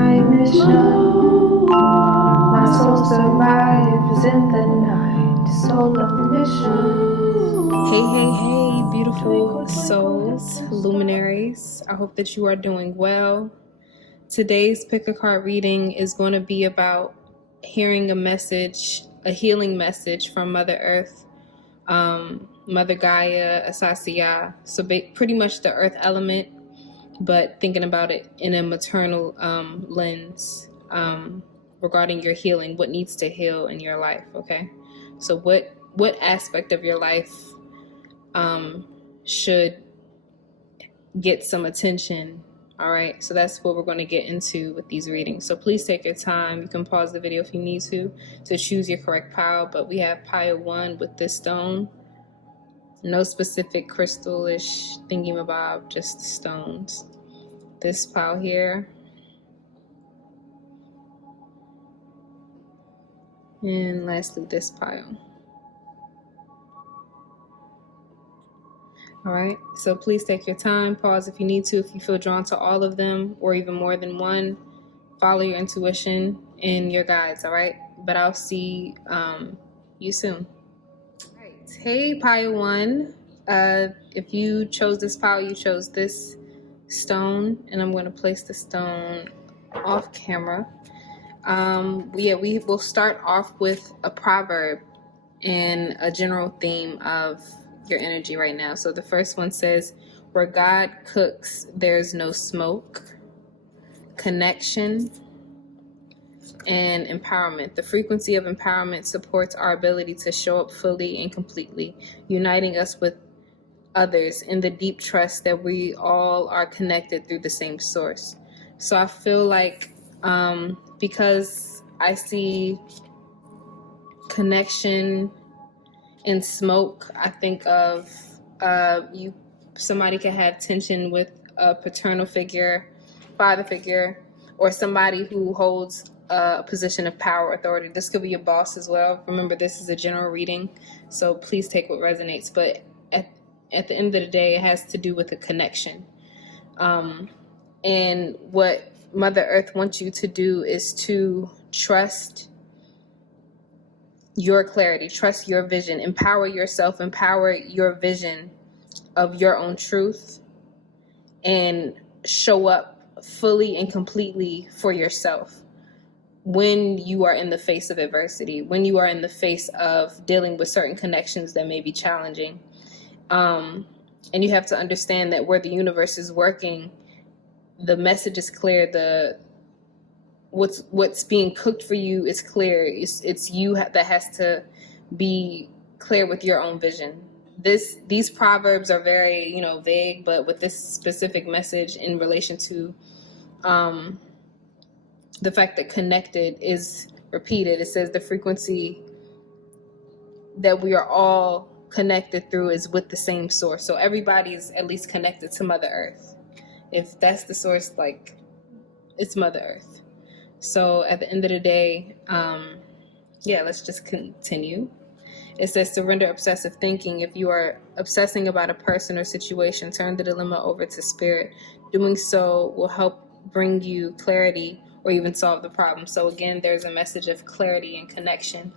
my mission. My soul survives in the night. Soul of mission. Hey, beautiful souls, luminaries. I hope that you are doing well. Today's pick a card reading is going to be about hearing a message, a healing message from Mother Earth, Mother Gaia, Asase. So pretty much the earth element, but thinking about it in a maternal lens regarding your healing, what needs to heal in your life, okay? So what aspect of your life should get some attention? All right, so that's what we're going to get into with these readings. So please take your time. You can pause the video if you need to choose your correct pile. But we have pile 1 with this stone. No specific crystal-ish thingy-mabob, just stones. This pile here. And lastly, this pile. All right, so please take your time, pause if you need to. If you feel drawn to all of them or even more than one, follow your intuition and your guides, all right? But I'll see you soon. All right, hey, pile 1. If you chose this pile, you chose this stone, and I'm going to place the stone off camera. We will start off with a proverb and a general theme of your energy right now. So the first one says, where God cooks, there's no smoke. Connection and empowerment. The frequency of empowerment supports our ability to show up fully and completely, uniting us with others in the deep trust that we all are connected through the same source. So I feel like because I see connection and smoke, I think of somebody can have tension with a paternal figure, father figure, or somebody who holds a position of power, authority. This could be your boss as well. Remember, this is a general reading, so please take what resonates. But at the end of the day, it has to do with a connection. And what Mother Earth wants you to do is to trust your clarity, trust your vision, empower yourself, empower your vision of your own truth, and show up fully and completely for yourself when you are in the face of adversity, when you are in the face of dealing with certain connections that may be challenging. And you have to understand that where the universe is working, the message is clear, what's being cooked for you is clear. It's you that has to be clear with your own vision. These proverbs are very, vague, but with this specific message in relation to the fact that connected is repeated. It says the frequency that we are all connected through is with the same source. So everybody is at least connected to Mother Earth. If that's the source, like, it's Mother Earth. So at the end of the day, let's just continue. It says surrender obsessive thinking. If you are obsessing about a person or situation, turn the dilemma over to spirit. Doing so will help bring you clarity or even solve the problem. So again, there's a message of clarity and connection.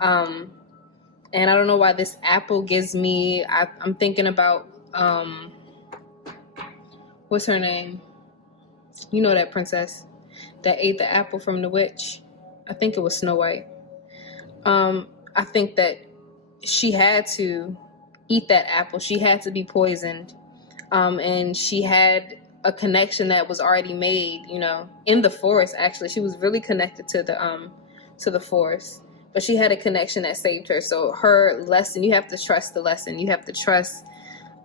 And I don't know why this apple gives me, I'm thinking about, what's her name? You know that princess that ate the apple from the witch. I think it was Snow White. I think that she had to eat that apple. She had to be poisoned. And she had a connection that was already made, in the forest. Actually, she was really connected to the forest, but she had a connection that saved her. So her lesson, you have to trust the lesson. You have to trust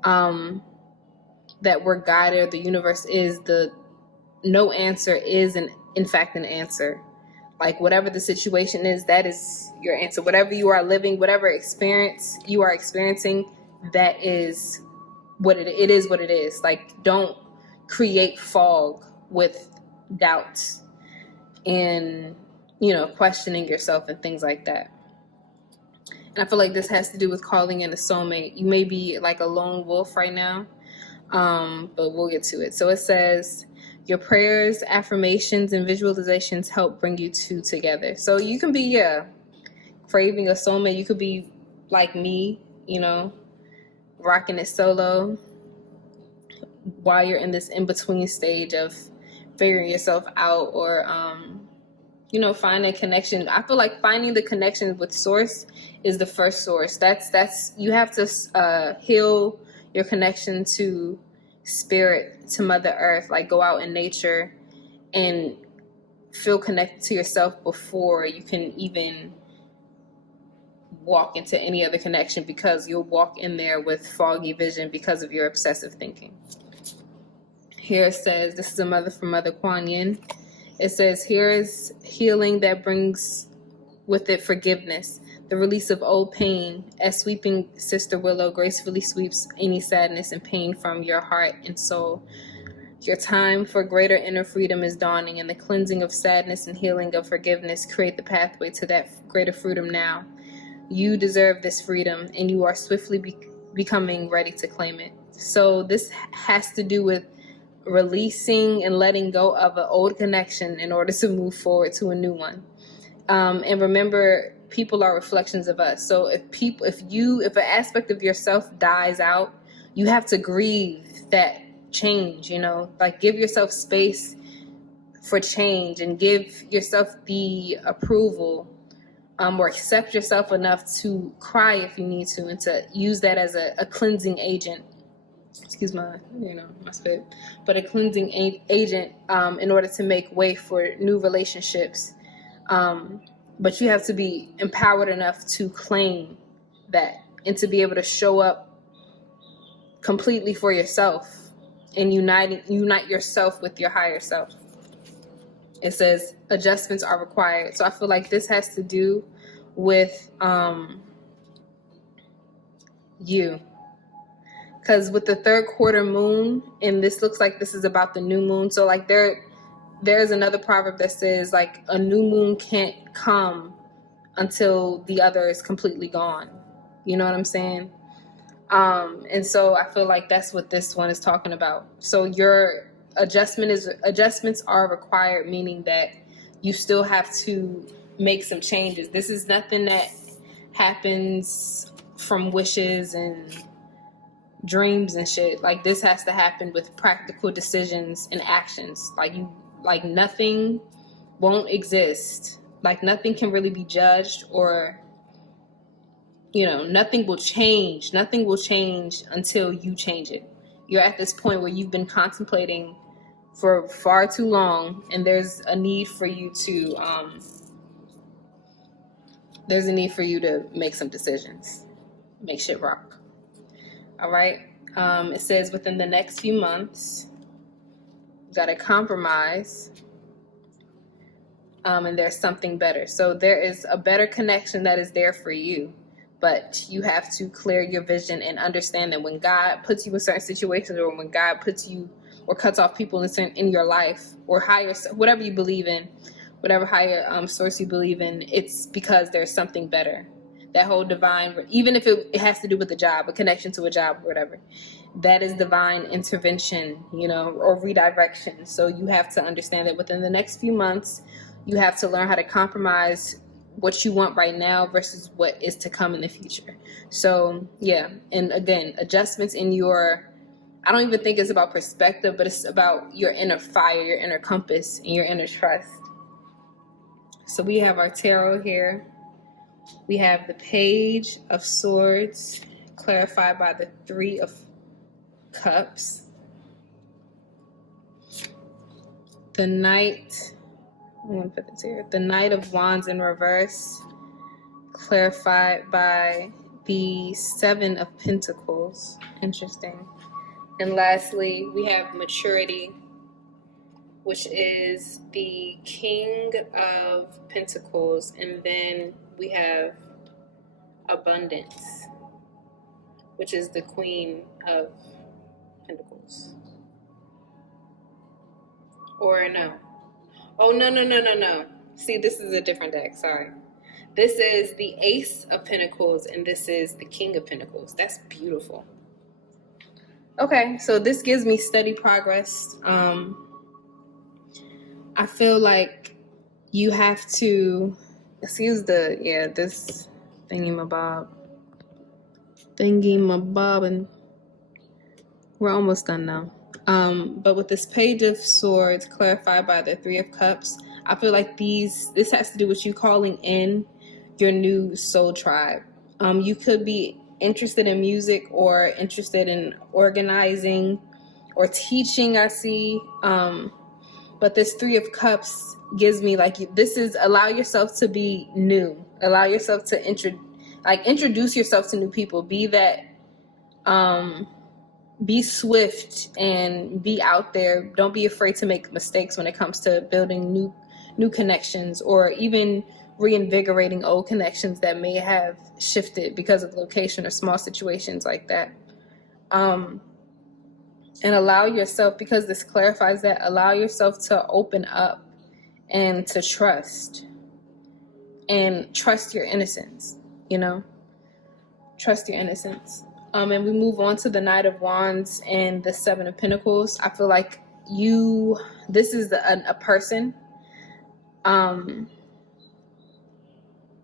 that where God or the universe is, no answer is in fact an answer. Like whatever the situation is, that is your answer. Whatever you are living, whatever experience you are experiencing, that is what it is. What it is. Like, don't create fog with doubts and questioning yourself and things like that. And I feel like this has to do with calling in a soulmate. You may be like a lone wolf right now, but we'll get to it. So it says, Your prayers, affirmations, and visualizations help bring you two together. So you can be, craving a soulmate. You could be like me, rocking it solo while you're in this in-between stage of figuring yourself out, or finding a connection. I feel like finding the connection with source is the first source. That's you have to heal your connection to spirit, to Mother Earth. Like, go out in nature and feel connected to yourself before you can even walk into any other connection, because you'll walk in there with foggy vision because of your obsessive thinking. Here it says, this is a mother from Mother Kuan Yin. It says, here is healing that brings with it forgiveness, the release of old pain, as sweeping Sister Willow gracefully sweeps any sadness and pain from your heart and soul. Your time for greater inner freedom is dawning, and the cleansing of sadness and healing of forgiveness create the pathway to that greater freedom now. You deserve this freedom, and you are swiftly becoming ready to claim it. So this has to do with releasing and letting go of an old connection in order to move forward to a new one. And remember, people are reflections of us. So if an aspect of yourself dies out, you have to grieve that change, like give yourself space for change, and give yourself the approval, or accept yourself enough to cry if you need to, and to use that as a cleansing agent. Excuse my spit, but a cleansing agent in order to make way for new relationships. But you have to be empowered enough to claim that, and to be able to show up completely for yourself, and unite yourself with your higher self. It says adjustments are required. So I feel like this has to do with you. Because with the third quarter moon, and this looks like this is about the new moon. So like there's another proverb that says, like, a new moon can't come until the other is completely gone. You know what I'm saying? And so I feel like that's what this one is talking about. So your adjustments are required, meaning that you still have to make some changes. This is nothing that happens from wishes and dreams and shit. Like, this has to happen with practical decisions and actions. Like nothing won't exist. Like, nothing can really be judged, or nothing will change. Nothing will change until you change it. You're at this point where you've been contemplating for far too long, and there's a need for you to make some decisions, make shit rock. All right. It says within the next few months, you got to compromise, and there's something better. So there is a better connection that is there for you. But you have to clear your vision and understand that when God puts you in certain situations, or when God puts you or cuts off people in your life, or higher, whatever you believe in, whatever higher source you believe in, it's because there's something better. That whole divine, even if it has to do with a job, a connection to a job, or whatever, that is divine intervention, or redirection. So you have to understand that within the next few months, you have to learn how to compromise what you want right now versus what is to come in the future. So yeah, and again, adjustments in I don't even think it's about perspective, but it's about your inner fire, your inner compass, and your inner trust. So we have our tarot here. We have the Page of Swords, clarified by the Three of Cups. The Knight, I'm going to put this here. The Knight of Wands in reverse, clarified by the Seven of Pentacles. Interesting. And lastly, we have Maturity, which is the King of Pentacles. And then we have Abundance, which is the Queen of Pentacles. Or no. Oh, no. See, this is a different deck. Sorry. This is the Ace of Pentacles, and this is the King of Pentacles. That's beautiful. Okay, so this gives me steady progress. I feel like you have to, excuse this thingy-mabob, and we're almost done now. But with this Page of Swords clarified by the Three of Cups, I feel like this has to do with you calling in your new soul tribe. You could be interested in music or interested in organizing or teaching, I see. But this Three of Cups gives me this is allow yourself to be new. Allow yourself to introduce yourself to new people. Be swift and be out there. Don't be afraid to make mistakes when it comes to building new connections, or even reinvigorating old connections that may have shifted because of location or small situations like that. And allow yourself, because this clarifies that, allow yourself to open up and to trust your innocence, trust your innocence. And we move on to the Knight of Wands and the Seven of Pentacles. I feel like this is a person.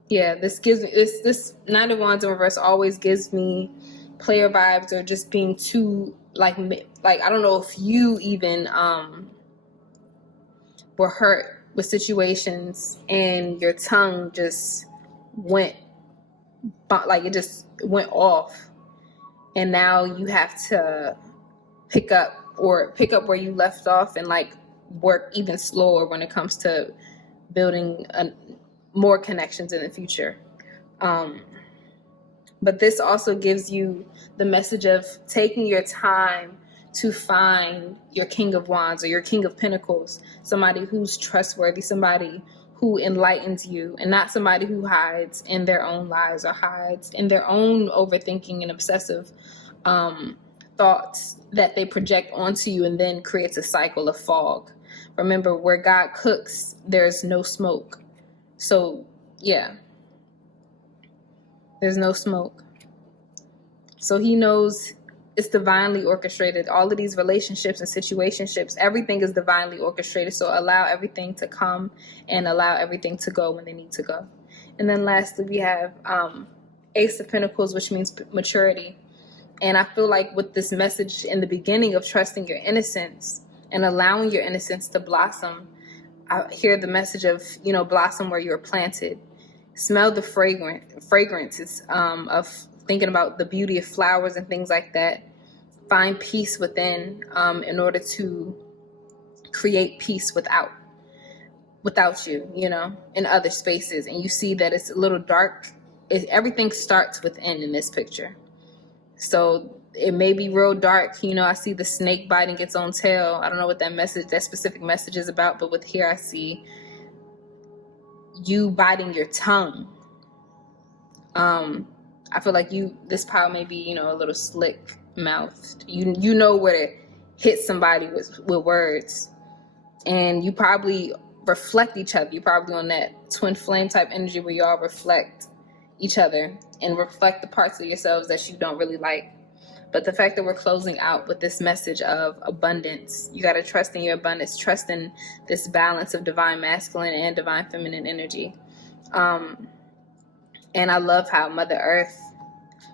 This Knight of Wands in reverse always gives me player vibes, or just being too like I don't know if you even were hurt with situations and your tongue just went off, and now you have to pick up where you left off and work even slower when it comes to building more connections in the future. But this also gives you the message of taking your time to find your King of Wands or your King of Pentacles, somebody who's trustworthy, somebody who enlightens you, and not somebody who hides in their own lies or hides in their own overthinking and obsessive thoughts that they project onto you, and then creates a cycle of fog. Remember, where God cooks, there's no smoke. So, yeah, there's no smoke. So he knows it's divinely orchestrated. All of these relationships and situationships, everything is divinely orchestrated. So allow everything to come and allow everything to go when they need to go. And then lastly, we have Ace of Pentacles, which means maturity. And I feel like with this message in the beginning of trusting your innocence and allowing your innocence to blossom, I hear the message of, blossom where you're planted. Smell the fragrance. It's of thinking about the beauty of flowers and things like that. Find peace within in order to create peace without you, in other spaces. And you see that it's a little dark. Everything starts within in this picture. So it may be real dark. I see the snake biting its own tail. I don't know what that specific message is about, but with here I see you biting your tongue. I feel like this pile may be, a little slick mouthed. You know where to hit somebody with words, and you probably reflect each other. You're probably on that twin flame type energy where you all reflect each other and reflect the parts of yourselves that you don't really like. But the fact that we're closing out with this message of abundance, you got to trust in your abundance, trust in this balance of divine masculine and divine feminine energy. And I love how Mother Earth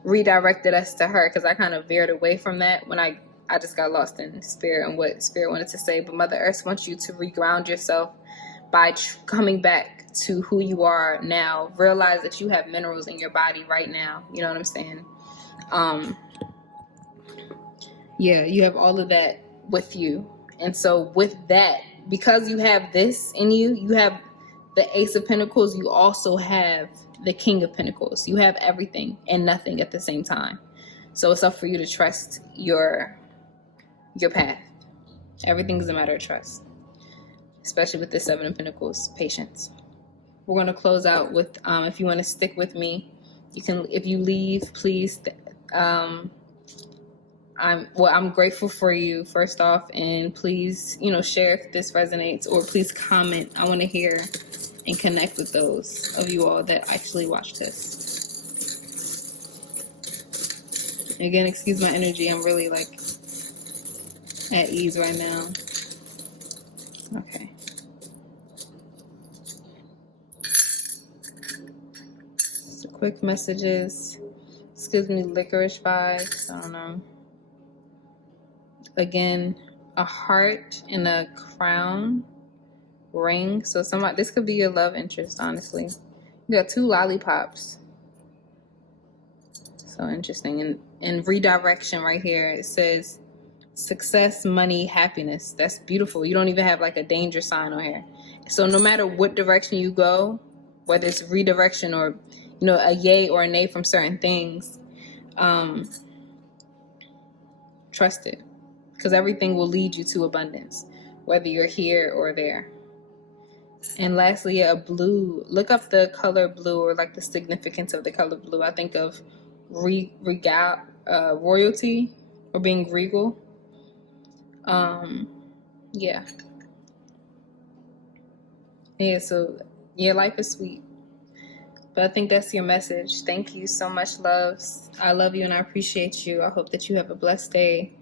redirected us to her, because I kind of veered away from that when I just got lost in spirit and what spirit wanted to say. But Mother Earth wants you to reground yourself by coming back to who you are now. Realize that you have minerals in your body right now. You know what I'm saying? You have all of that with you. And so with that, because you have this in you, you have the Ace of Pentacles, you also have the King of Pentacles. You have everything and nothing at the same time. So it's up for you to trust your path. Everything is a matter of trust, especially with the Seven of Pentacles, patience. We're going to close out with, if you want to stick with me, you can. If you leave, please. I'm grateful for you, first off, and please, share if this resonates, or please comment. I want to hear and connect with those of you all that actually watch this. Again, excuse my energy. I'm really at ease right now. Okay. quick messages. This gives me licorice vibes. I don't know. Again, a heart and a crown ring. So this could be your love interest, honestly. You got 2 lollipops. So interesting. And redirection right here. It says success, money, happiness. That's beautiful. You don't even have like a danger sign on here. So no matter what direction you go, whether it's redirection or, a yay or a nay from certain things, trust it. Because everything will lead you to abundance, whether you're here or there. And lastly, a blue. Look up the color blue, or like the significance of the color blue. I think of royalty, or being regal. Yeah. So your life is sweet. But I think that's your message. Thank you so much, loves. I love you and I appreciate you. I hope that you have a blessed day,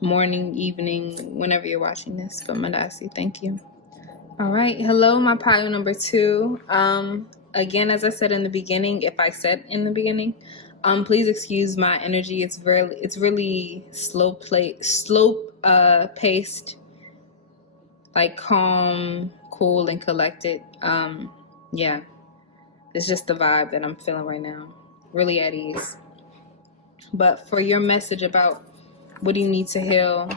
morning, evening, whenever you're watching this. But Madasi, thank you. All right. Hello, my pile number 2. Again, as I said in the beginning, please excuse my energy. It's really slow paced, like calm, cool, and collected. Yeah. It's just the vibe that I'm feeling right now. Really at ease. But for your message about what do you need to heal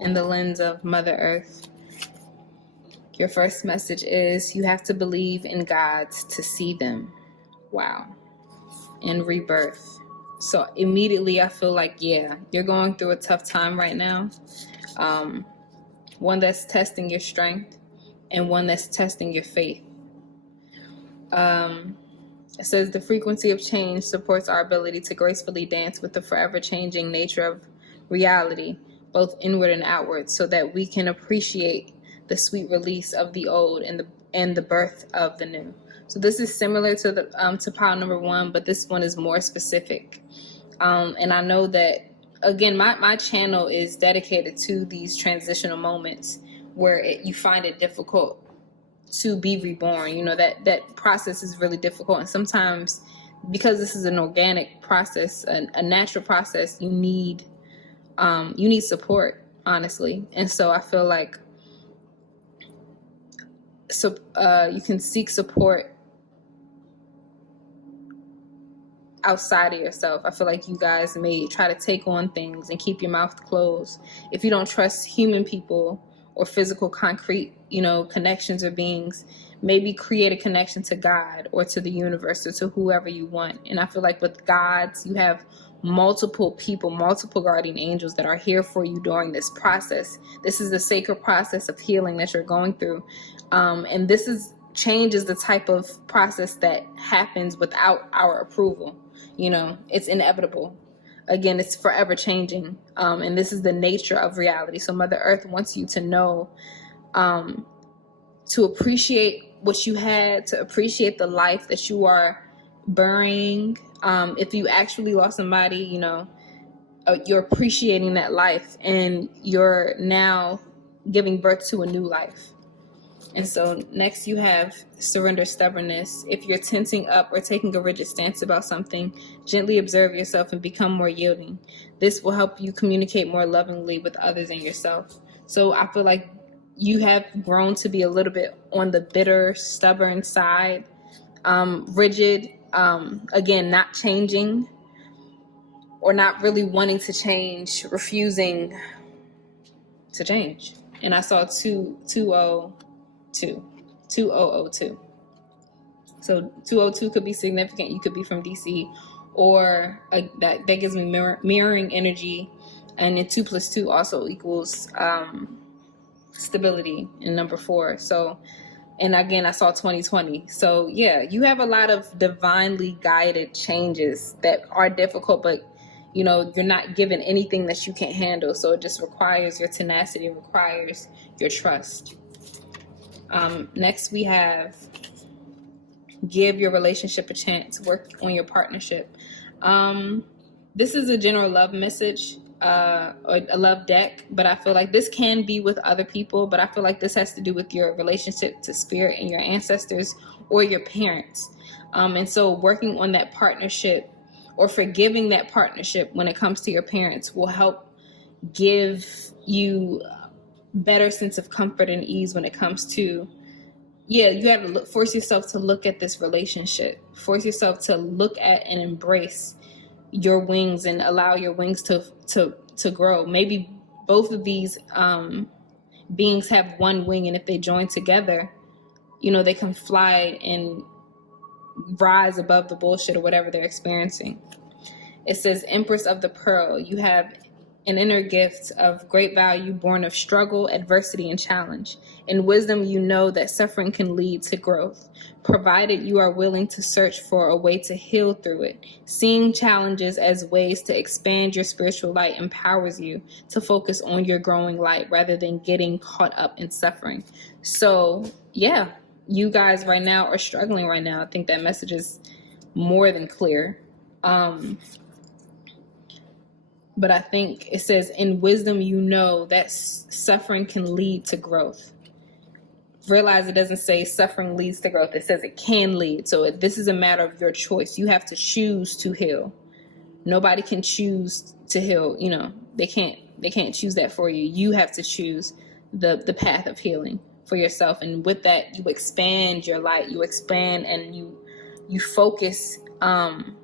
in the lens of Mother Earth, your first message is you have to believe in gods to see them. Wow. And rebirth. So immediately I feel like, you're going through a tough time right now. One that's testing your strength and one that's testing your faith. It says the frequency of change supports our ability to gracefully dance with the forever changing nature of reality, both inward and outward, so that we can appreciate the sweet release of the old and the birth of the new. So this is similar to to pile number 1, but this one is more specific. And I know that, again, my channel is dedicated to these transitional moments where you find it difficult to be reborn. That process is really difficult, and sometimes because this is an organic process, a natural process, you need support, honestly. And so I feel like you can seek support outside of yourself. I feel like you guys may try to take on things and keep your mouth closed. If you don't trust human people or physical concrete, connections or beings, maybe create a connection to God or to the universe or to whoever you want. And I feel like with gods, you have multiple people, multiple guardian angels that are here for you during this process. This is the sacred process of healing that you're going through. And change is the type of process that happens without our approval. It's inevitable. Again, it's forever changing. And this is the nature of reality. So Mother Earth wants you to know, to appreciate what you had, to appreciate the life that you are burying. If you actually lost somebody, you're appreciating that life and you're now giving birth to a new life. And so next you have surrender stubbornness. If you're tensing up or taking a rigid stance about something, gently observe yourself and become more yielding. This will help you communicate more lovingly with others and yourself. So I feel like you have grown to be a little bit on the bitter, stubborn side, rigid, again, not changing or not really wanting to change, refusing to change. And I saw 2002. So 202 could be significant. You could be from DC, or that gives me mirroring energy. And then 2 + 2 also equals stability in number 4. So, and again, I saw 2020. So yeah, you have a lot of divinely guided changes that are difficult, but you're not given anything that you can't handle. So it just requires your tenacity, requires your trust. Next we have give your relationship a chance, work on your partnership. This is a general love message, or a love deck, but I feel like this can be with other people, but I feel like this has to do with your relationship to spirit and your ancestors or your parents. And so working on that partnership or forgiving that partnership when it comes to your parents will help give you a better sense of comfort and ease when it comes to, you have to force yourself to look at this relationship, force yourself to look at and embrace your wings and allow your wings to grow. Maybe both of these beings have one wing, and if they join together, they can fly and rise above the bullshit or whatever they're experiencing. It says, Empress of the Pearl, you have an inner gift of great value born of struggle, adversity, and challenge. In wisdom, you know that suffering can lead to growth, provided you are willing to search for a way to heal through it. Seeing challenges as ways to expand your spiritual light empowers you to focus on your growing light rather than getting caught up in suffering. So, yeah, you guys right now are struggling right now. I think that message is more than clear. But I think it says, in wisdom, you know that suffering can lead to growth. Realize it doesn't say suffering leads to growth. It says it can lead. So this is a matter of your choice. You have to choose to heal. Nobody can choose to heal. They can't choose that for you. You have to choose the path of healing for yourself. And with that, you expand your light. You expand and you focus on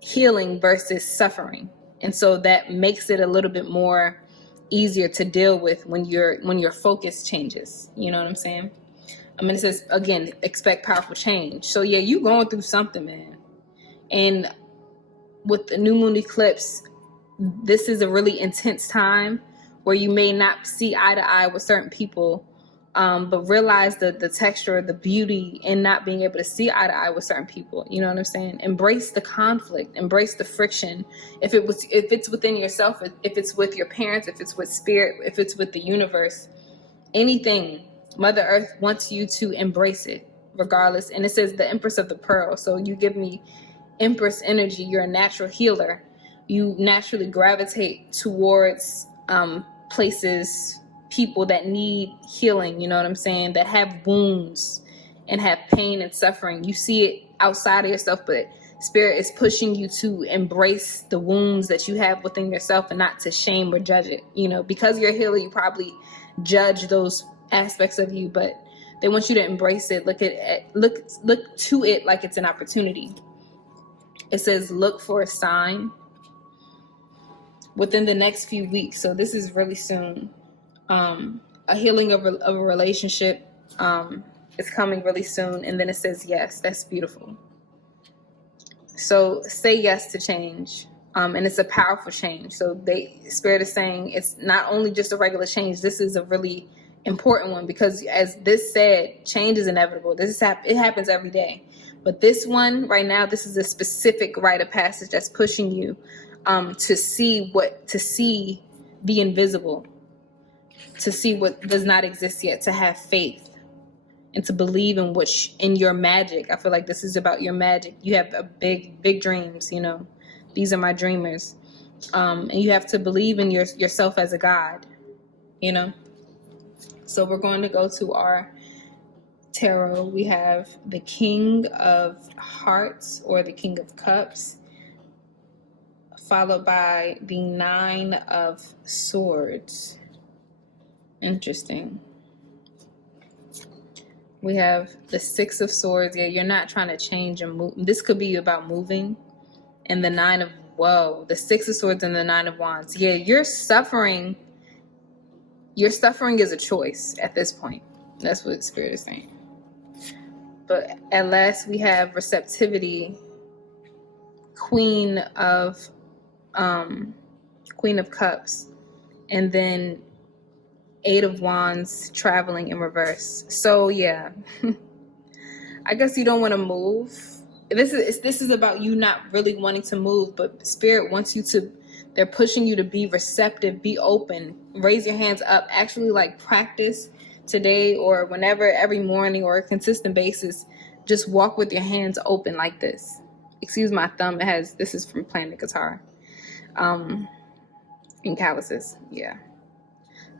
healing versus suffering. And so that makes it a little bit more easier to deal with when your focus changes. You know what I'm saying? It says, again, expect powerful change. So yeah, you going through something, man. And with the new moon eclipse, this is a really intense time where you may not see eye to eye with certain people, but realize the texture, the beauty in not being able to see eye to eye with certain people. You know what I'm saying? Embrace the conflict, embrace the friction. If it's within yourself, if it's with your parents, if it's with spirit, if it's with the universe, anything, Mother Earth wants you to embrace it regardless. And it says the Empress of the Pearl. So you give me Empress energy. You're a natural healer. You naturally gravitate towards places, people that need healing, you know what I'm saying, that have wounds and have pain and suffering. You see it outside of yourself, but Spirit is pushing you to embrace the wounds that you have within yourself and not to shame or judge it. Because you're a healer, you probably judge those aspects of you, but they want you to embrace it. Look to it like it's an opportunity. It says, look for a sign within the next few weeks. So this is really soon. A healing of a relationship is coming really soon. And then it says, yes, that's beautiful. So say yes to change. And it's a powerful change. So Spirit is saying it's not only just a regular change. This is a really important one because, as this said, change is inevitable. It happens every day. But this one right now, this is a specific rite of passage that's pushing you to see the invisible, to see what does not exist yet, to have faith and to believe in your magic. I feel like this is about your magic. You have a big dreams, These are my dreamers. And you have to believe in yourself as a god, So we're going to go to our tarot. We have the King of Hearts or the King of Cups, followed by the Nine of Swords. Interesting. We have the Six of Swords. Yeah, you're not trying to change and move. This could be about moving. And the the Six of Swords and the Nine of Wands. Yeah, you're suffering. Your suffering is a choice at this point. That's what Spirit is saying. But at last we have receptivity, Queen of Cups, and then Eight of Wands traveling in reverse. So yeah, I guess you don't want to move. This is about you not really wanting to move, but Spirit wants you to. They're pushing you to be receptive, be open, raise your hands up, actually practice today or whenever, every morning or a consistent basis. Just walk with your hands open like this. Excuse my thumb. This is from playing the guitar. In calluses. Yeah.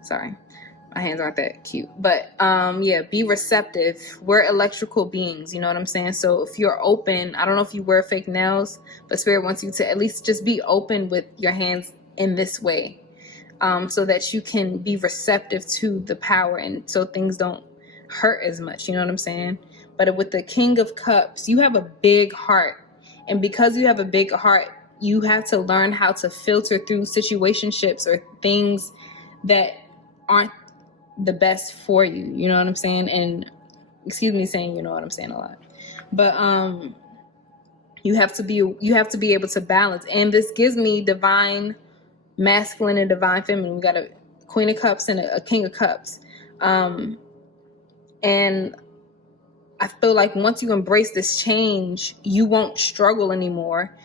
Sorry. My hands aren't that cute. But yeah, be receptive. We're electrical beings, you know what I'm saying? So if you're open, I don't know if you wear fake nails, but Spirit wants you to at least just be open with your hands in this way, so that you can be receptive to the power, and so things don't hurt as much, you know what I'm saying? But with the King of Cups, you have a big heart. And because you have a big heart, you have to learn how to filter through situationships or things that aren't the best for you, you know what I'm saying? And excuse me saying you know what I'm saying a lot, but you have to be able to balance. And this gives me divine masculine and divine feminine. We got a Queen of Cups and a King of Cups, and I feel like once you embrace this change, you won't struggle anymore.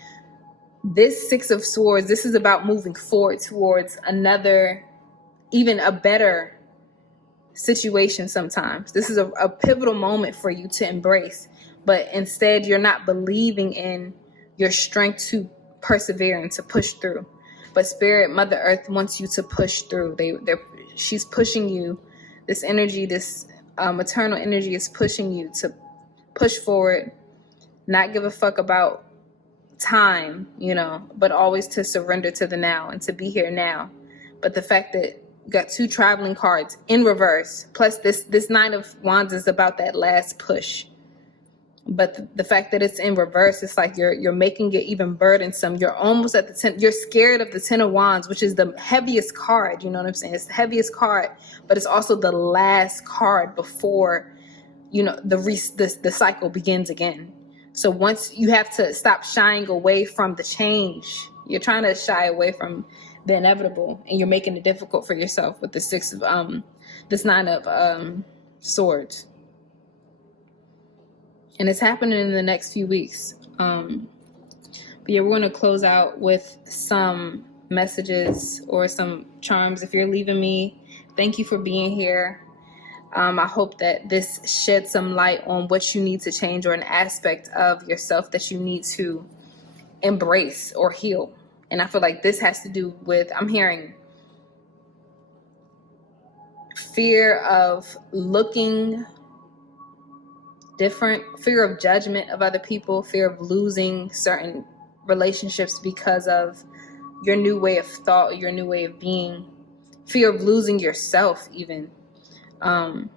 This Six of Swords, this is about moving forward towards another, even a better situation. Sometimes this is a pivotal moment for you to embrace, but instead you're not believing in your strength to persevere and to push through. But Spirit, Mother Earth wants you to push through. She's pushing you. This energy, this maternal energy is pushing you to push forward, not give a fuck about time, you know, but always to surrender to the now and to be here now. But the fact that you got 2 traveling cards in reverse, plus this Nine of Wands is about that last push. But the fact that it's in reverse, it's like you're making it even burdensome. You're almost at the 10. You're scared of the 10 of Wands, which is the heaviest card. You know what I'm saying? It's the heaviest card, but it's also the last card before, you know, the cycle begins again. So once you have to stop shying away from the change, you're trying to shy away from the inevitable, and you're making it difficult for yourself with the this Nine of Swords. And it's happening in the next few weeks. But yeah, we're going to close out with some messages or some charms. If you're leaving me, thank you for being here. I hope that this sheds some light on what you need to change, or an aspect of yourself that you need to embrace or heal. And I feel like this has to do with, I'm hearing fear of looking different, fear of judgment of other people, fear of losing certain relationships because of your new way of thought, your new way of being, fear of losing yourself even. And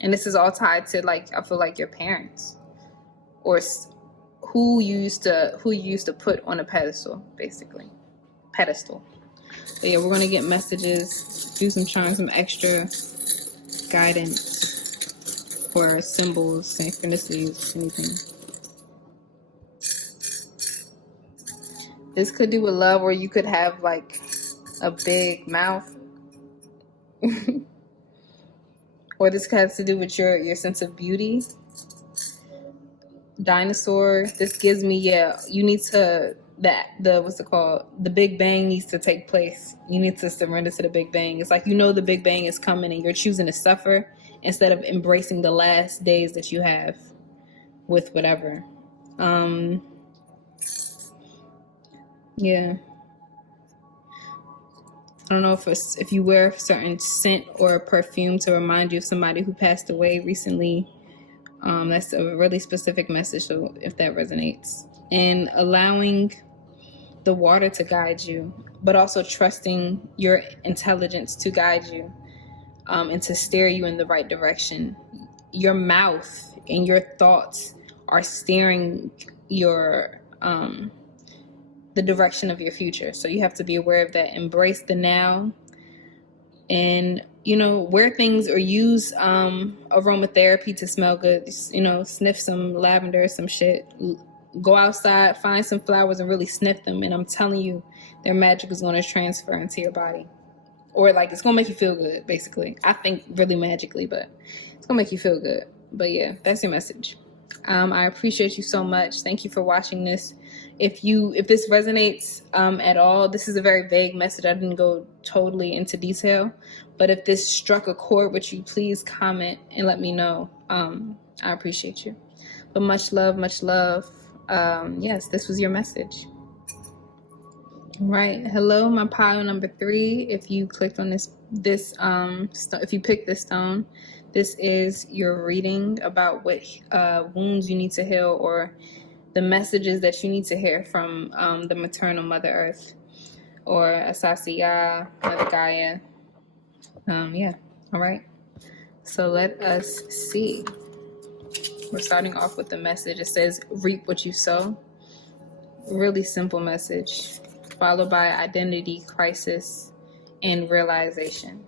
this is all tied to, like, I feel like your parents, or who you used to put on a pedestal, basically. But yeah, we're gonna get messages, do some charms, some extra guidance, or symbols, synchronicities, anything. This could do with love, or you could have like a big mouth. Or this could have to do with your sense of beauty. Dinosaur, this gives me, you need to, what's it called? The Big Bang needs to take place. You need to surrender to the Big Bang. It's like, you know, the Big Bang is coming and you're choosing to suffer instead of embracing the last days that you have with whatever. Yeah. I don't know if you wear a certain scent or perfume to remind you of somebody who passed away recently. That's a really specific message, so if that resonates. And allowing the water to guide you, but also trusting your intelligence to guide you, and to steer you in the right direction. Your mouth and your thoughts are steering your the direction of your future. So you have to be aware of that. Embrace the now, and, you know, wear things or use aromatherapy to smell good. You know, sniff some lavender, some shit. Go outside, find some flowers and really sniff them. And I'm telling you, their magic is going to transfer into your body. Or like, it's going to make you feel good, basically. I think really magically, but it's going to make you feel good. But yeah, that's your message. I appreciate you so much. Thank you for watching this. If this resonates at all, this is a very vague message. I didn't go totally into detail, but if this struck a chord with you, please comment and let me know. I appreciate you. But much love, much love. Yes, this was your message. Right. Hello, my pile number 3. If you clicked on if you picked this stone, this is your reading about what wounds you need to heal, or the messages that you need to hear from the maternal Mother Earth, or Asase, Mother Gaia. Yeah. All right. So let us see. We're starting off with the message. It says, reap what you sow. Really simple message, followed by identity crisis and realization.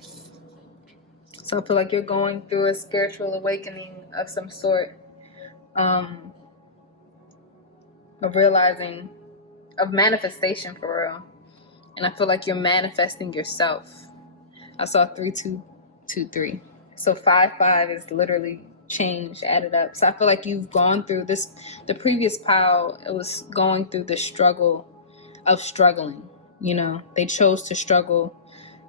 So I feel like you're going through a spiritual awakening of some sort, of realizing, of manifestation for real. And I feel like you're manifesting yourself. I saw 3223. So 55 is literally change added up. So I feel like you've gone through this. The previous pile, it was going through the struggle of struggling. You know, they chose to struggle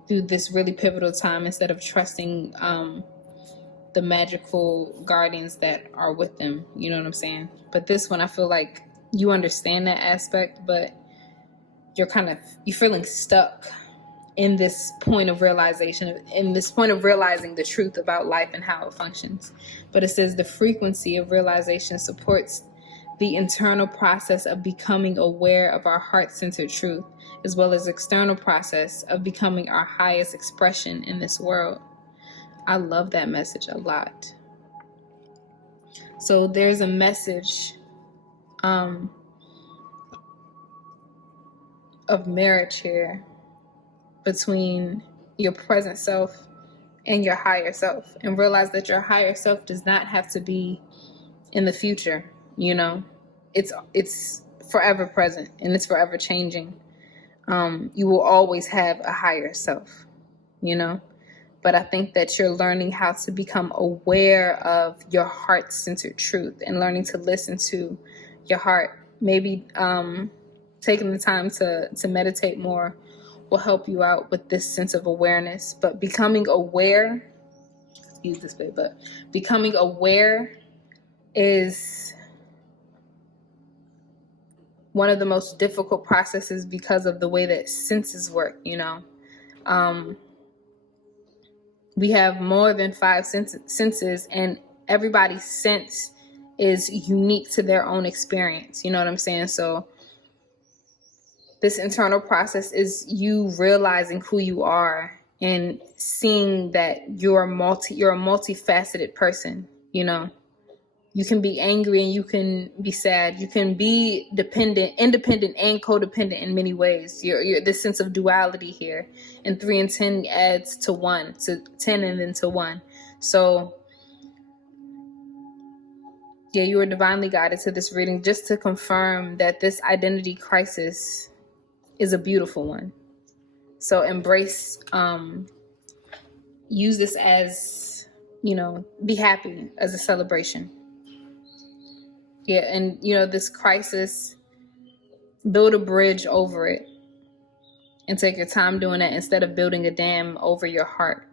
through this really pivotal time instead of trusting the magical guardians that are with them. You know what I'm saying? But this one, I feel like you understand that aspect, but you're feeling stuck in this point of realization, in this point of realizing the truth about life and how it functions. But it says the frequency of realization supports the internal process of becoming aware of our heart-centered truth, as well as external process of becoming our highest expression in this world. I love that message a lot. So there's a message of marriage here between your present self and your higher self, and realize that your higher self does not have to be in the future. You know, it's forever present and it's forever changing. You will always have a higher self, you know, but I think that you're learning how to become aware of your heart-centered truth and learning to listen to your heart. Maybe taking the time to meditate more will help you out with this sense of awareness. But becoming aware, becoming aware is one of the most difficult processes because of the way that senses work, you know. We have more than 5 senses, and everybody's sense is unique to their own experience. You know what I'm saying? So this internal process is you realizing who you are and seeing that you're a multifaceted person. You know, you can be angry and you can be sad. You can be independent and codependent in many ways. You're this sense of duality here, and 3 and 10 adds to 1, to 10 and then to 1. So yeah, you are divinely guided to this reading just to confirm that this identity crisis is a beautiful one. So embrace, use this as, you know, be happy as a celebration. Yeah, and you know, this crisis, build a bridge over it and take your time doing that instead of building a dam over your heart.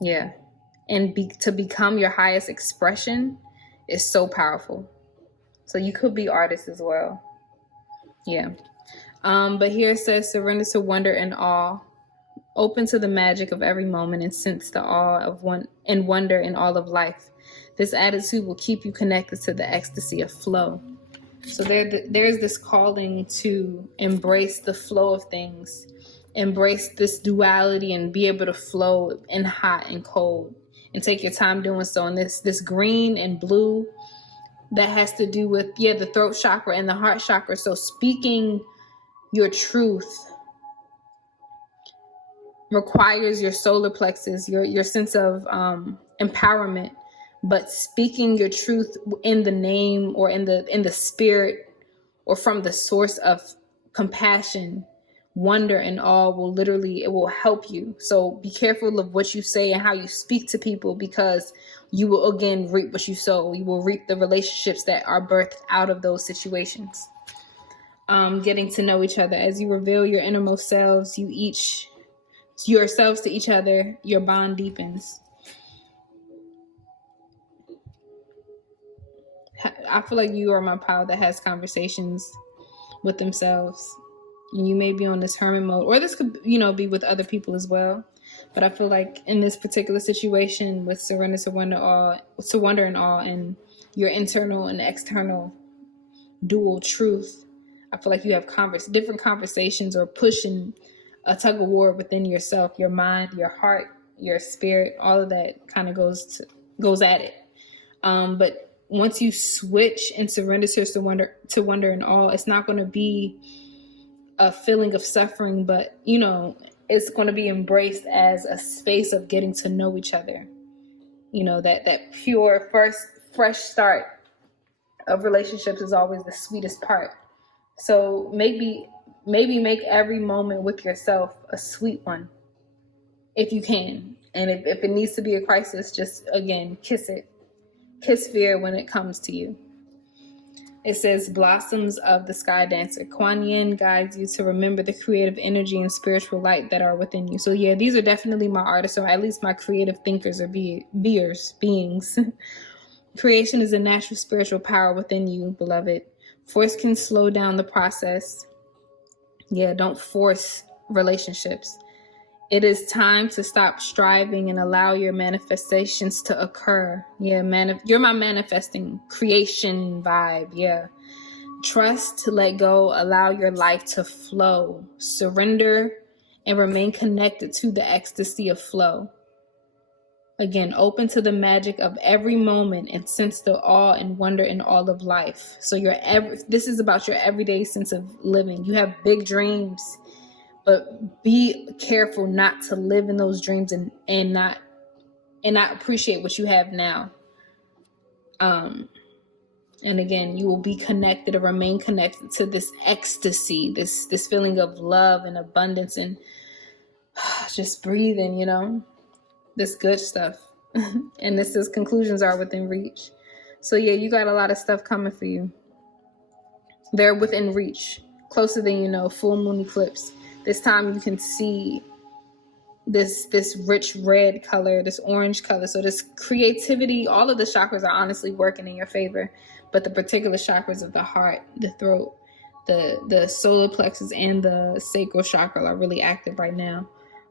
Yeah. And to become your highest expression is so powerful. So you could be artists as well. Yeah. But here it says, surrender to wonder and awe. Open to the magic of every moment and sense the awe of wonder in all of life. This attitude will keep you connected to the ecstasy of flow. So there's this calling to embrace the flow of things, embrace this duality and be able to flow in hot and cold, and take your time doing so. And this green and blue, that has to do with, the throat chakra and the heart chakra. So speaking your truth requires your solar plexus, your sense of empowerment. But speaking your truth in the name or in the spirit or from the source of compassion, wonder, and awe it will help you. So be careful of what you say and how you speak to people, because you will again reap what you sow. You will reap the relationships that are birthed out of those situations. Getting to know each other. As you reveal your innermost selves, yourselves to each other, your bond deepens. I feel like you are my pile that has conversations with themselves. And you may be on this hermit mode, or this could, be with other people as well. But I feel like in this particular situation with surrender to wonder and awe, and your internal and external dual truth, I feel like you have different conversations, or pushing a tug of war within yourself, your mind, your heart, your spirit. All of that kind of goes at it. But once you switch and surrender to wonder and awe, it's not going to be a feeling of suffering, but it's going to be embraced as a space of getting to know each other. That pure fresh start of relationships is always the sweetest part. So maybe make every moment with yourself a sweet one, if you can. And if it needs to be a crisis, just again, kiss it. Kiss fear when it comes to you. It says, blossoms of the sky dancer. Kuan Yin guides you to remember the creative energy and spiritual light that are within you. So yeah, these are definitely my artists, or at least my creative thinkers or beings. Creation is a natural spiritual power within you, beloved. Force can slow down the process. Yeah, don't force relationships. It is time to stop striving and allow your manifestations to occur. Yeah, you're my manifesting creation vibe. Yeah. Trust, let go, allow your life to flow. Surrender and remain connected to the ecstasy of flow. Again, open to the magic of every moment and sense the awe and wonder in all of life. So this is about your everyday sense of living. You have big dreams, but be careful not to live in those dreams and not appreciate what you have now. And again, you will be connected or remain connected to this ecstasy, this feeling of love and abundance, and just breathing, this good stuff. And this says conclusions are within reach. So yeah, you got a lot of stuff coming for you. They're within reach, closer than you know. Full moon eclipse. This time you can see this rich red color, this orange color. So this creativity, all of the chakras are honestly working in your favor, but the particular chakras of the heart, the throat, the solar plexus, and the sacral chakra are really active right now.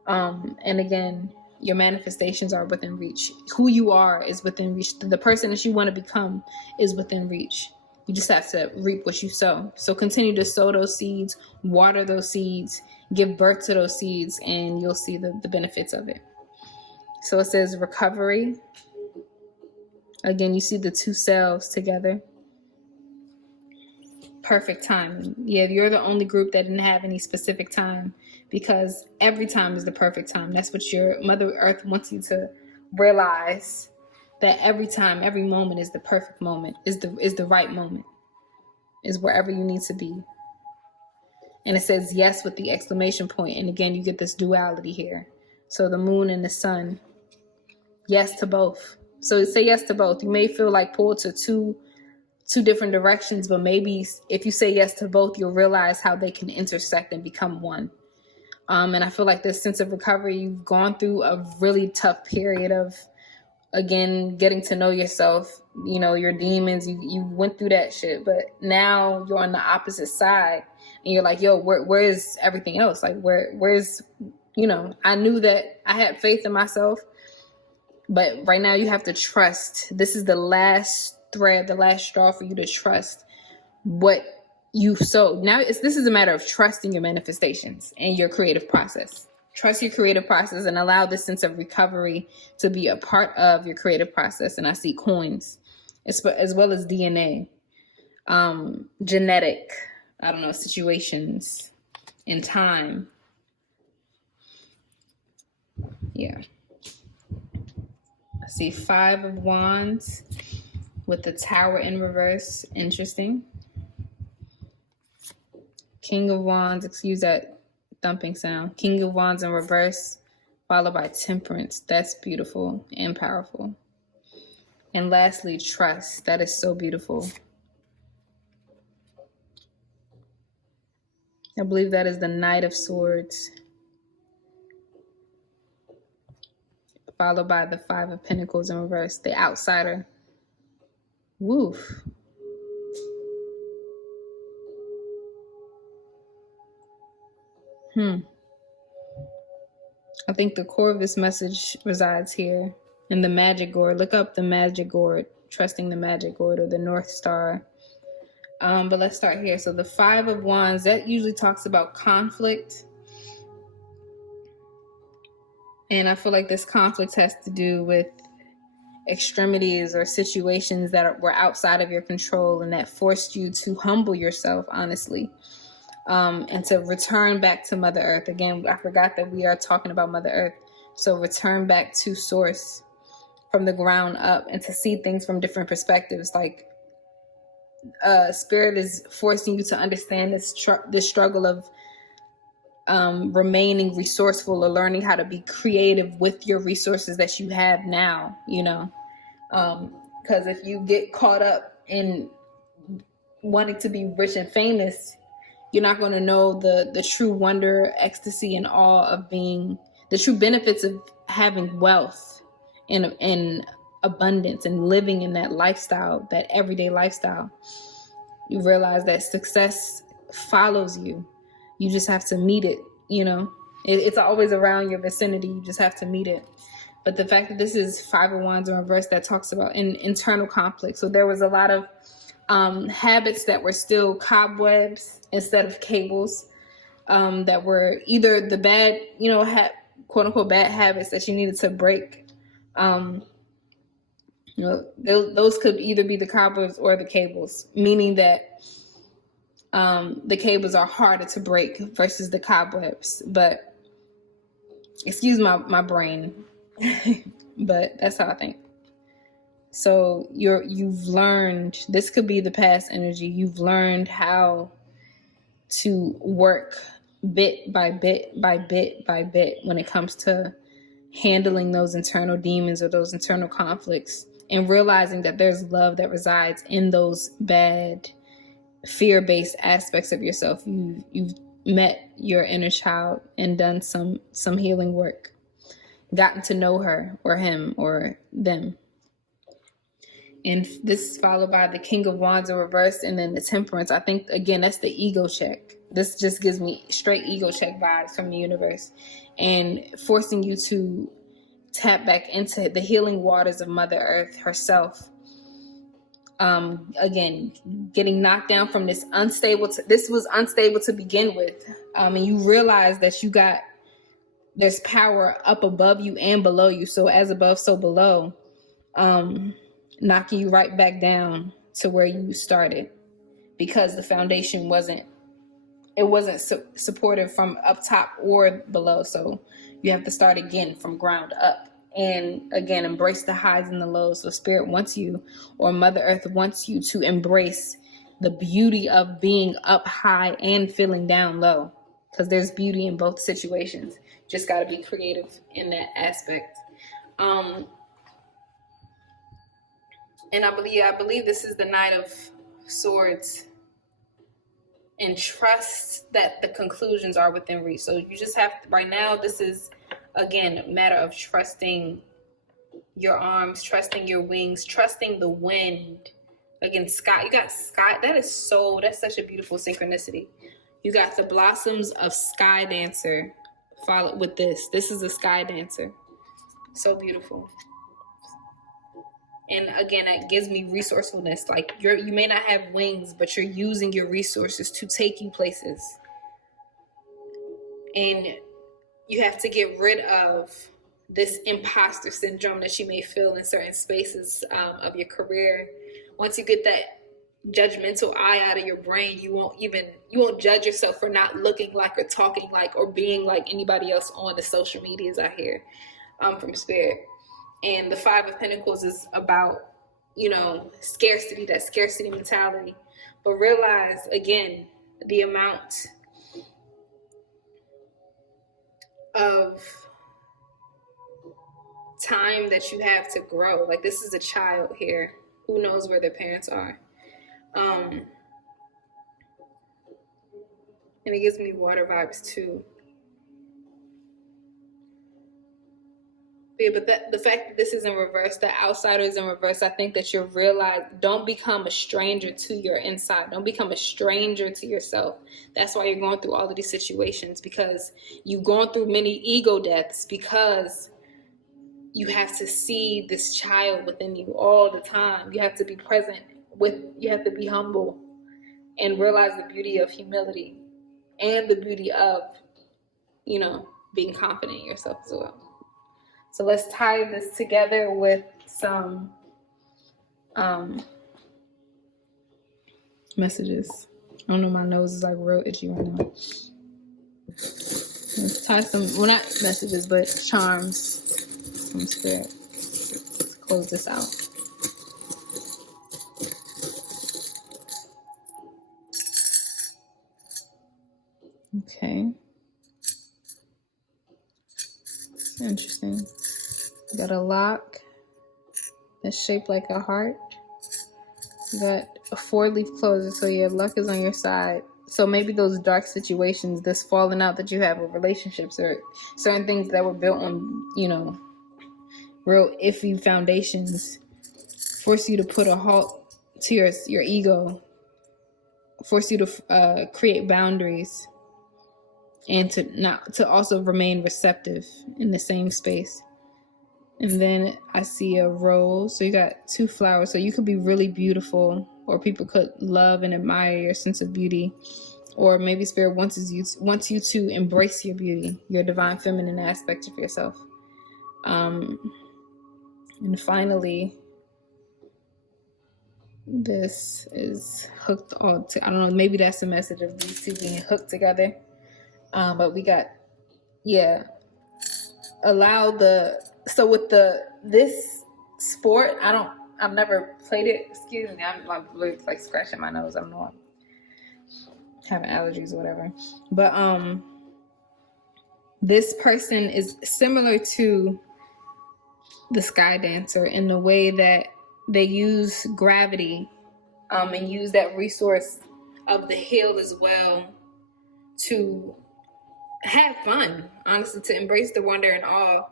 And again, your manifestations are within reach. Who you are is within reach. The person that you want to become is within reach. You just have to reap what you sow. So continue to sow those seeds, water those seeds, give birth to those seeds, and you'll see the benefits of it. So it says recovery. Again, you see the two selves together. Perfect time. Yeah, you're the only group that didn't have any specific time, because every time is the perfect time. That's what your Mother Earth wants you to realize, that every time, every moment is the perfect moment, is the right moment, is wherever you need to be. And it says yes with the exclamation point. And again, you get this duality here. So the moon and the sun, yes to both. So say yes to both. You may feel like pulled to two different directions, but maybe if you say yes to both, you'll realize how they can intersect and become one. And I feel like this sense of recovery, you've gone through a really tough period of, again, getting to know yourself, your demons, you went through that shit, but now you're on the opposite side and you're like, yo, where is everything else? Like, where's, I knew that I had faith in myself, but right now you have to trust. This is the last thread, the last straw for you to trust what you sowed. Now this is a matter of trusting your manifestations and your creative process. Trust your creative process and allow this sense of recovery to be a part of your creative process. And I see coins as well as DNA, genetic, situations in time. Yeah. I see 5 of Wands with the Tower in reverse. Interesting. King of Wands, excuse that thumping sound. King of Wands in reverse, followed by Temperance. That's beautiful and powerful. And lastly, Trust. That is so beautiful. I believe that is the Knight of Swords, followed by the 5 of Pentacles in reverse, the Outsider. Woof. I think the core of this message resides here in the magic gourd. Look up the magic gourd, trusting the magic gourd, or the North Star. But let's start here. So the 5 of Wands, that usually talks about conflict. And I feel like this conflict has to do with extremities or situations that were outside of your control and that forced you to humble yourself, honestly. And to return back to Mother Earth. Again, I forgot that we are talking about Mother Earth. So return back to source from the ground up and to see things from different perspectives. Like Spirit is forcing you to understand this struggle of remaining resourceful or learning how to be creative with your resources that you have now, you know. Because if you get caught up in wanting to be rich and famous, you're not going to know the true wonder, ecstasy, and awe of being, the true benefits of having wealth and abundance and living in that lifestyle, that everyday lifestyle. You realize that success follows you. You just have to meet it, you know. It's always around your vicinity. You just have to meet it. But the fact that this is 5 of Wands in reverse, that talks about internal conflict. So there was a lot of habits that were still cobwebs instead of cables, that were either the bad, you know, quote unquote bad habits that you needed to break. You know, those could either be the cobwebs or the cables, meaning that the cables are harder to break versus the cobwebs. But excuse my brain, but that's how I think. So you've learned, this could be the past energy. You've learned how to work bit by bit by bit by bit when it comes to handling those internal demons or those internal conflicts, and realizing that there's love that resides in those bad fear-based aspects of yourself. You've met your inner child and done some healing work, gotten to know her or him or them. And this is followed by the King of Wands in reverse, and then the Temperance. I think, again, that's the ego check. This just gives me straight ego check vibes from the universe, and forcing you to tap back into the healing waters of Mother Earth herself. Again, getting knocked down from this this was unstable to begin with. And you realize that there's power up above you and below you. So as above, so below. Knocking you right back down to where you started, because the foundation wasn't supportive from up top or below. So you have to start again from ground up, and again embrace the highs and the lows. So Spirit wants you, or Mother Earth wants you, to embrace the beauty of being up high and feeling down low, because there's beauty in both situations. Just got to be creative in that aspect. And I believe this is the Knight of Swords. And trust that the conclusions are within reach. So you just have to, right now, this is, again, a matter of trusting your arms, trusting your wings, trusting the wind. Again, sky, you got sky. That's such a beautiful synchronicity. You got the blossoms of Sky Dancer followed with this. This is a Sky Dancer. So beautiful. And again, that gives me resourcefulness. Like you may not have wings, but you're using your resources to take you places. And you have to get rid of this imposter syndrome that you may feel in certain spaces of your career. Once you get that judgmental eye out of your brain, you won't judge yourself for not looking like or talking like or being like anybody else on the social medias out here, from Spirit. And the 5 of Pentacles is about, scarcity, that scarcity mentality. But realize, again, the amount of time that you have to grow. Like, this is a child here. Who knows where their parents are? And it gives me water vibes too. Yeah, but the fact that this is in reverse, the outsider is in reverse, I think that you'll realize, don't become a stranger to your inside. Don't become a stranger to yourself. That's why you're going through all of these situations, because you've gone through many ego deaths, because you have to see this child within you all the time. You have to be present you have to be humble and realize the beauty of humility and the beauty of, being confident in yourself as well. So let's tie this together with some messages. I don't know, my nose is like real itchy right now. Let's tie some, well, not messages, but charms from spirit. Let's close this out. Okay. It's interesting. You got a lock that's shaped like a heart. You got a 4-leaf clover, so yeah, luck is on your side. So maybe those dark situations, this falling out that you have with relationships or certain things that were built on, real iffy foundations, force you to put a halt to your ego, force you to create boundaries, and to also remain receptive in the same space. And then I see a rose. So you got 2 flowers. So you could be really beautiful, or people could love and admire your sense of beauty. Or maybe spirit wants you to embrace your beauty, your divine feminine aspect of yourself. And finally, this is hooked all to, I don't know, maybe that's the message of these two being hooked together. But we got, so with this sport, I've never played it. Excuse me, I'm like scratching my nose. I don't know, I'm having allergies or whatever. But this person is similar to the sky dancer in the way that they use gravity and use that resource of the hill as well to have fun, honestly, to embrace the wonder and awe.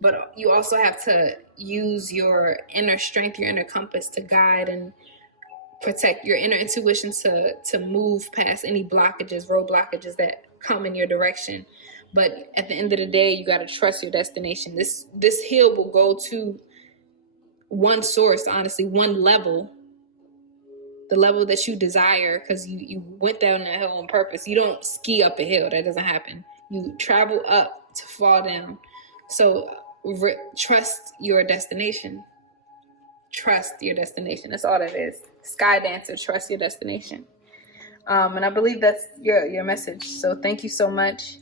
But you also have to use your inner strength, your inner compass to guide and protect your inner intuition to move past any road blockages that come in your direction. But at the end of the day, you got to trust your destination. This hill will go to one source, honestly, one level, the level that you desire, because you went down that hill on purpose. You don't ski up a hill. That doesn't happen. You travel up to fall down. So trust your destination. Trust your destination. That's all that is. Sky dancer, trust your destination. And I believe that's your message. So thank you so much.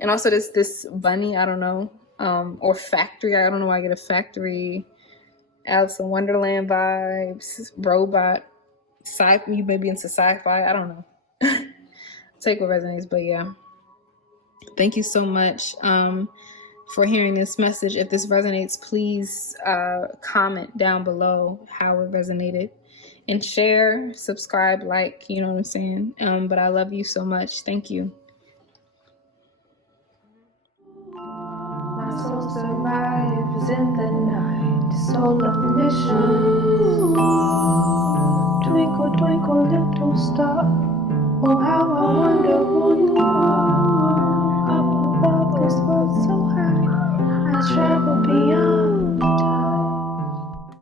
And also this bunny, I don't know, or factory. I don't know why I get a factory, Alice in Wonderland vibes, robot, you may be into sci-fi. I don't know. Take what resonates, but yeah. Thank you so much for hearing this message. If this resonates, please comment down below how it resonated, and share, subscribe, like, you know what I'm saying? But I love you so much. Thank you. My soul survives in the night, soul of mission. Twinkle, twinkle, little star.